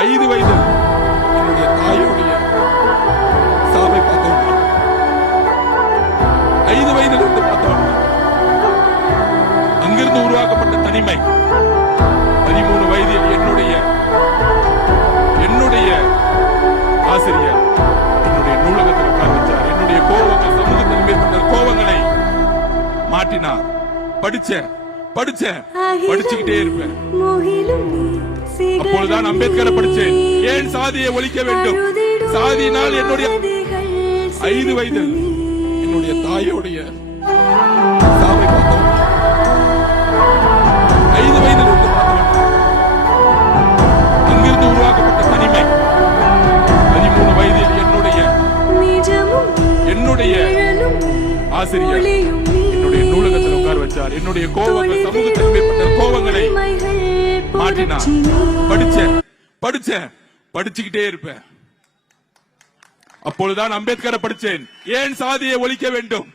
5 வயதில் என்னுடைய தாயோடைய சாவை பார்த்தோம். 5 வயதில் இருந்து பார்த்தோம். அங்கிருந்து உருவாக்கப்பட்ட தனிமை. 13 வயதில் என்னுடைய ஆசிரியர் என்னுடைய நூலகத்தில் உட்கார வச்சார். என்னுடைய கோபங்கள், சமூகத்தில் மேற்பட்ட கோபங்களை மாற்றினார். படிச்சுக்கிட்டே இருப்பேன். அப்பொழுதுதான் அம்பேத்கரை படிச்சேன். ஏன் சாதியை ஒழிக்க வேண்டும்? சாதியினால் என்னுடைய 5 வயதில் என்னுடைய தாயோடைய சாவை பார்த்தோம். 5 வயதில் இருந்து பார்த்தோம். அங்கிருந்து உருவாக்கப்பட்ட தனிமை. 13 வயதில் என்னுடைய ஆசிரியர் என்னுடைய நூலகத்தில் உட்கார வச்சார். என்னுடைய கோபங்கள், சமூகத்தில் மேற்பட்ட கோபங்களை மாற்றினார். படிச்சுக்கிட்டே இருப்பேன். அப்பொழுதுதான் அம்பேத்கரை படிச்சேன். ஏன் சாதியை ஒழிக்க வேண்டும்?